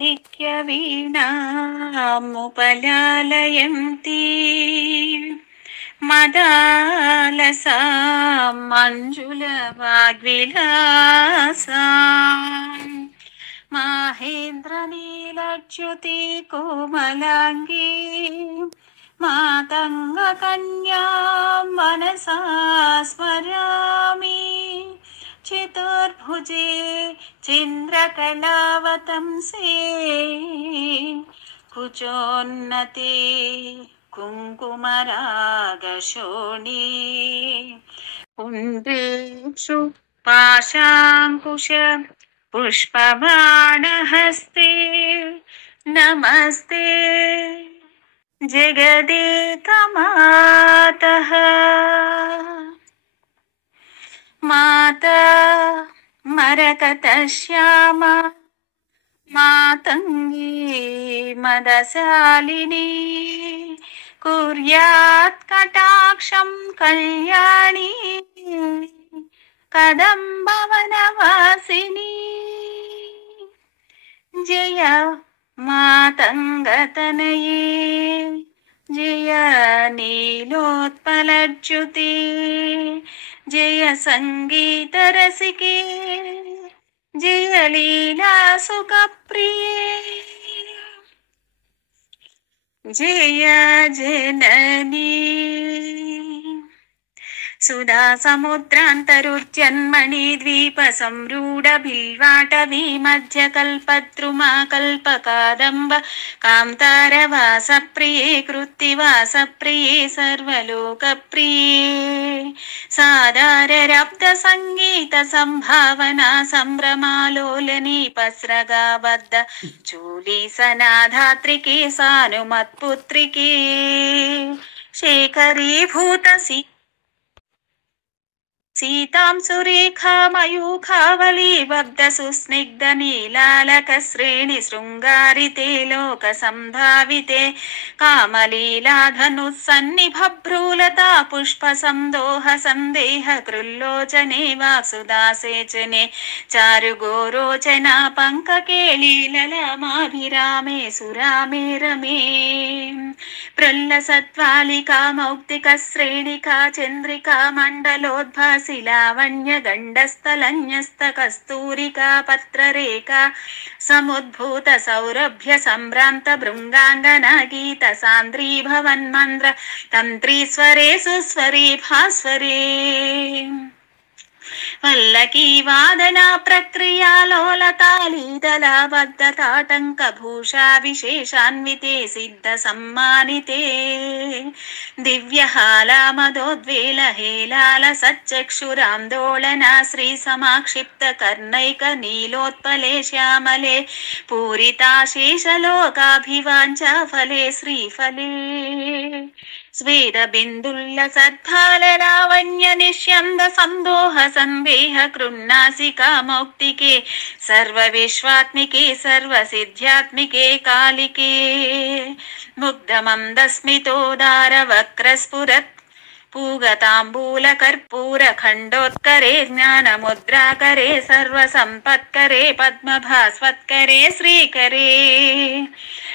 नित्यवीणामुपलालयन्ती मदालसां मञ्जुलवाग्विलासाम् माहेन्द्रनीलच्युति कोमलाङ्गी मातङ्गकन्यां मनसा स्मरामि चतुर्भुजे चन्द्रकलावतंसे कुचोन्नते कुङ्कुमरागशोणी पुण्ड्रेषु पाशाङ्कुश पुष्पबाणहस्ते नमस्ते जगदेकमातः माता मरकतश्यामा मातङ्गी मदशालिनी कुर्यात् कटाक्षं कल्याणी कदम्बवनवासिनी जय मातङ्गतनये जय नीलोत्पलच्युते जय सङ्गीतरसिके जय लीला सुखप्रिये जय जननी सुधा समुद्रान्तरुज्जन्मणि द्वीप संरूढ बिल्वाटवी मध्य कल्पद्रुमा कल्पकादम्ब कान्तारवासप्रिये कृत्तिवासप्रिये सर्वलोकप्रिये सादाररब्ध संगीत संभावना संभ्रमालोलनी पस्रगाबद्ध चूली सनाधात्रिके सानुमत्पुत्रिके शेखरीभूत सीतां सुरेखा मयूखावली बद्ध सुस्निग्ध नीलालक श्रेणि शृङ्गारिते लोकसंधाविते कामलीला धनुस्सन्निभभ्रूलता पुष्प संदोह संदेह कृल्लोचने वासुदासेचने चारुगोरोचना पङ्ककेलीललामाभिरामे सुरामे रमे प्रल्लसत्वालिका मौक्तिकश्रेणिका चन्द्रिका मण्डलोद्भासि लावण्य गण्डस्थलन्यस्त कस्तूरिका पत्ररेखा समुद्भूत सौरभ्य सम्भ्रान्त भृङ्गाङ्गना गीत सान्द्री भवन्मन्द्र तन्त्रीस्वरे सुस्वरे भास्वरे वल्लकी वादना प्रक्रिया लोलतालीदला बद्धताटङ्क भूषा विशेषान्विते सिद्ध सम्मानिते दिव्यहाला मदोद्वेल हेलाल सच्चक्षुरान्दोलना श्री समाक्षिप्त कर्णैक नीलोत्पले श्यामले पूरिताशेषलोकाभिवाञ्छा फले श्रीफले स्वेद बिन्दुल्ल सद्भाललावण्य निष्यन्द सन्दोह संदेह कृन्नासिका मौक्तिके सर्वविश्वात्मिके सर्वसिद्ध्यात्मिके कालिके मुग्धमन्दस्मितोदार वक्रस्फुरत् पूगताम्बूल कर्पूर खण्डोत्करे ज्ञानमुद्राकरे सर्वसम्पत्करे पद्मभास्वत्करे श्रीकरे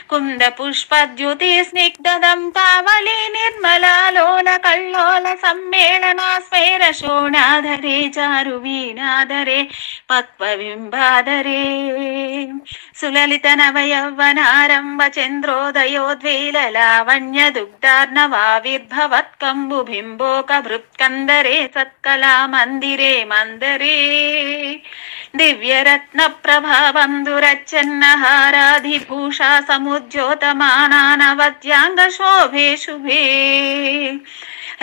कुन्द पुष्पद्युति स्निग्धदं तावली निर्मला लोल कल्लोल सम्मेलना स्फेर शोणाधरे चारुवीणाधरे पक्वबिम्बाधरे सुललित नवयौवनारम्भ चन्द्रोदयोद्वेल लावण्य दुग्धार्णवाविर्भवत्कम्बुबिम्बोकभृत्कन्दरे सत्कला मन्दिरे मन्दरे दिव्यरत्न प्रभावं दुरच्चन्नहाराधिभूषा समुद्योतमानानवद्यांग शोभे शुभे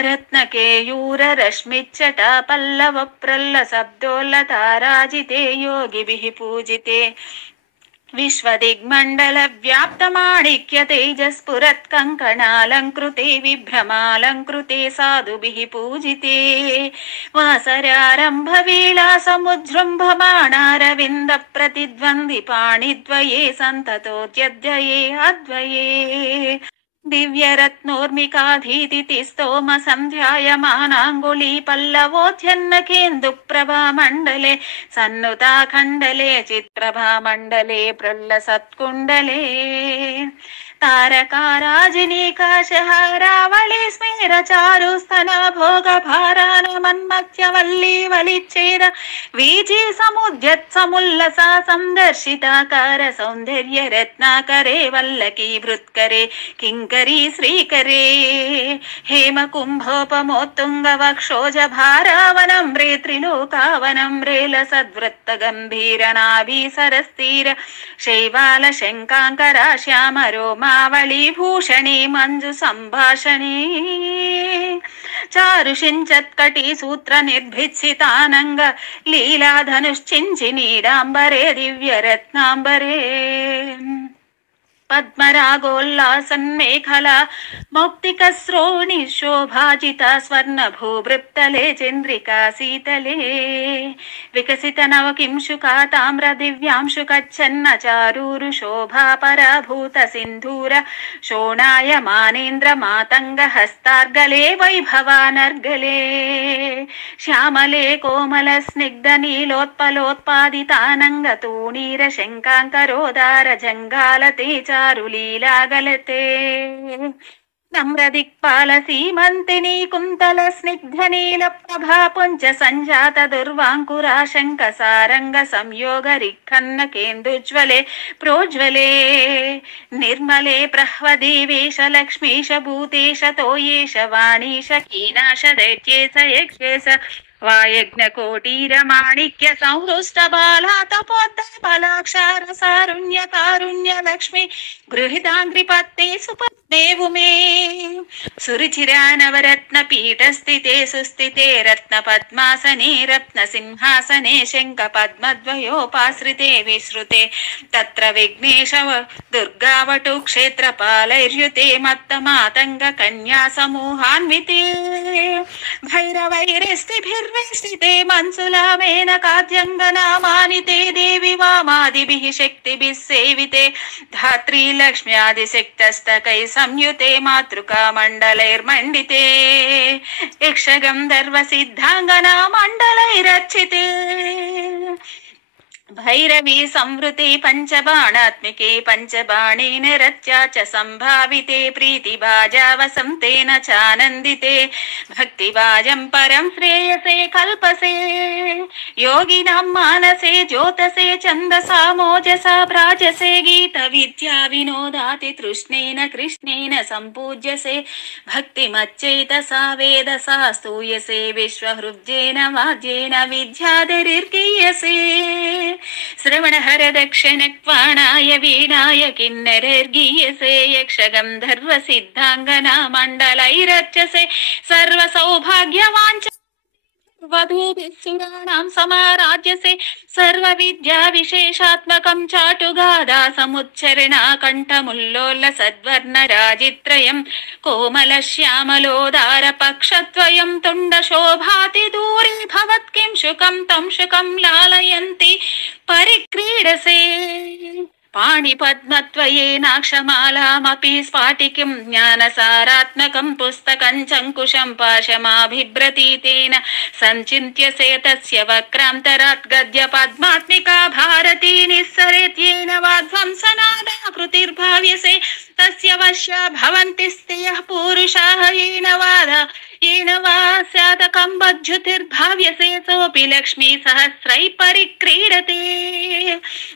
रत्नकेयूर रश्मिच्चटा पल्लव प्रल्ल शब्दोल्लताराजिते योगिभिः पूजिते विश्वदिग्मण्डल व्याप्त माणिक्य तेजस्फुरत् कङ्कणालङ्कृते विभ्रमालङ्कृते साधुभिः पूजिते वासरारम्भ विलासमुजृम्भमाणारविन्द प्रतिद्वन्द्वि पाणिद्वये सन्ततोऽद्यद्वये अद्वये दिव्यरत्नोर्मिकाधीतिति स्तोम सन्ध्यायमानाङ्गुली पल्लवोऽध्यन्नकेन्दुप्रभामण्डले सन्नुताखण्डले चित्प्रभामण्डले प्रल्लसत्कुण्डले तारकाराजिनीकाशहारावळि स्मेरचारुस्तन भोगभारानमन्मथ्यवल्ली वलिच्छेद वीजी समुद्यत्समुल्लसा संदर्शिताकार सौन्दर्य रत्नाकरे वल्लकी भृत्करे किङ्करी श्रीकरे हेमकुम्भोपमोत्तुङ्गवक्षोजभारावनं त्रिलोकावनं रेलसद्वृत्तगम्भीरनाभीसरस्तीर शैवालशङ्काङ्करा श्यामरोमावळी भूषणे मञ्जु सम्भाषणे चारुषिञ्चत्कटी सूत्र निर्भित्सितानङ्ग लीलाधनुश्चिञ्चिनीडाम्बरे दिव्यरत्नाम्बरे पद्मरागोल्लासन्मेखला मौक्तिकस्रोणि शोभाजिता स्वर्णभूभृत्तले चन्द्रिका शीतले विकसित नवकिंशुका ताम्र दिव्यांशुकच्छन्न चारूरु शोभा पराभूत सिन्धूर शोणाय मानेन्द्र मातंग हस्तार्गले वैभवानर्गले श्यामले कोमल स्निग्ध नीलोत्पलोत्पादितानंग तूणीर शङ्काङ्करोदार जङ्गालते चारुलीलागलते नम्रदिक्पाल सीमन्तिनी कुन्तल स्निग्ध नील प्रभा पुञ्ज सञ्जात दुर्वाङ्कुरा शङ्क सारङ्ग संयोग रिक्खन्न केन्दुज्वले प्रोज्वले निर्मले प्रह्वदेवेश लक्ष्मीश भूतेश तोयेश वाणीश कीनाश दैत्येश यक्षेश वायज्ञकोटीर माणिक्य संहृष्ट बाला तपोत्तरबलाक्षार सारुण्य कारुण्य लक्ष्मी गृहीताङ्घ्रिपत्ते सुपत्नेवुमे सुरुचिरानवरत्न पीठस्थिते सुस्थिते रत्न पद्मासने रत्न सिंहासने शङ्ख पद्मद्वयोपाश्रिते विश्रुते तत्र विघ्नेश दुर्गावटु क्षेत्रपालैर्युते मत्तमातङ्ग कन्या समूहान्विते भैरवैरस्तिभिर्वेष्टिते मंसुलामेन काद्यङ्गनामानिते देवी वामादिभिः शक्तिभिः सेविते धात्री लक्ष्म्यादिशक्तस्तकैः संयुते मातृका मण्डलैर्मण्डिते यक्षगन्धर्व सिद्धाङ्गना मण्डलैरर्चिते भैरवी संवृते पंचबाणात्मिके पंचबाणेन रच्या च संभाविते प्रीतिभाजा वसन्तेन चानन्दिते भक्तिभाजं परं श्रेयसे कल्पसे योगिनां मानसे ज्योतसे छन्दसा मोजसा भ्राजसे गीतविद्या विनोदाति तृष्णेन कृष्णेन सम्पूज्यसे भक्तिमच्चैतसा वेदसा स्तूयसे विश्वहृब्जेन वाद्येन विद्याधरिर्गीयसे श्रवणहर दक्षिणक्वाणाय वीणाय किन्नरर्गीयसे यक्षगन्धर्व सिद्धाङ्गना मण्डलैरर्चसे सर्वसौभाग्यवाञ्च वधूभिस्सुराणां समाराध्यसे सर्वविद्या विशेषात्मकं चाटुगादा समुच्चरणा कण्ठमुल्लोल सद्वर्णराजित्रयं कोमल श्यामलोदार पक्षद्वयं तुण्डशोभाति दूरे भवत् किं शुकं तं शुकं लालयन्ति परिक्रीडसे पाणिपद्मत्वयेनाक्षमालामपि स्फाटिकिं ज्ञानसारात्मकं पुस्तकं चङ्कुशं पाशमाभिभ्रतीतेन सञ्चिन्त्यसे तस्य वक्रान्तरात् गद्यपद्मात्मिका भारती निस्सरेत्येन वाध्वंसनादाकृतिर्भाव्यसे तस्य वश्या भवन्ति स्त्रियः पुरुषाः येन वा स्यादकं बज्जुतिर्भाव्यसे सोऽपि लक्ष्मी सहस्रै परिक्रीडते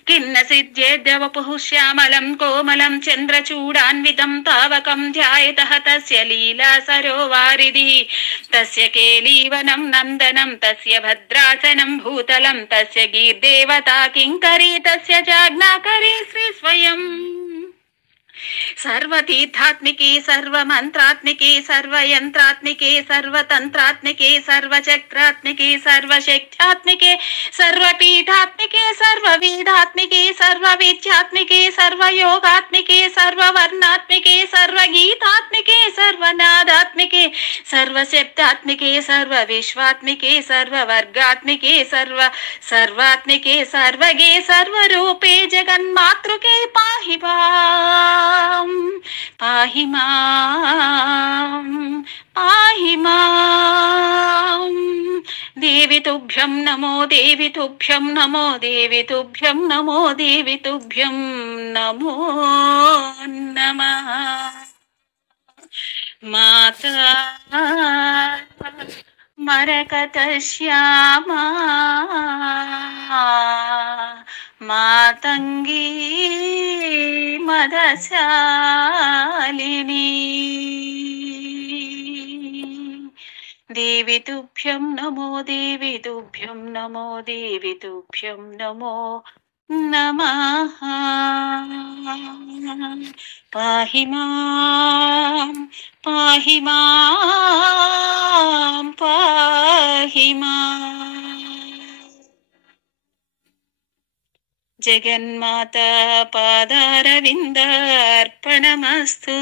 किन्न सिद्ध्येद्य वपुः श्यामलं कोमलं चन्द्रचूडान्वितं तावकं ध्यायतः तस्य लीला सरोवारिधिः तस्य केलीवनं नन्दनं तस्य भद्रासनं भूतलं तस्य गीर्देवता किङ्करी तस्य जाज्ञाकरी श्री स्वयं सर्वतीर्थात्मिके सर्वमन्त्रात्मिके सर्वयन्त्रात्मिके सर्वतन्त्रात्मिके सर्वचक्रात्मिके सर्वशक्त्यात्मिके सर्वपीठात्मिके सर्ववेदात्मिके सर्वविद्यात्मिके सर्वयोगात्मिके सर्ववर्णात्मिके सर्वगीतात्मिके सर्वनादात्मिके सर्वशब्दात्मिके सर्वविश्वात्मिके सर्ववर्गात्मिके सर्वात्मिके सर्वगे सर्वरूपे जगन्मातृके पाहि పాహి మాం పాహి మాం దేవి తుభ్యం నమో దేవి తుభ్యం నమో దేవి తుభ్యం నమో దేవి తుభ్యం నమో నమః మాతా మరకత శ్యామా మాతంగీ మదశాలిని దేవి తుభ్యం నమో దేవి తుభ్యం నమో దేవి తుభ్యం నమో నమః పాహి మాం పాహి మాం పాహి మాం జగన్మాత పాదారవిందార్పణమస్తు.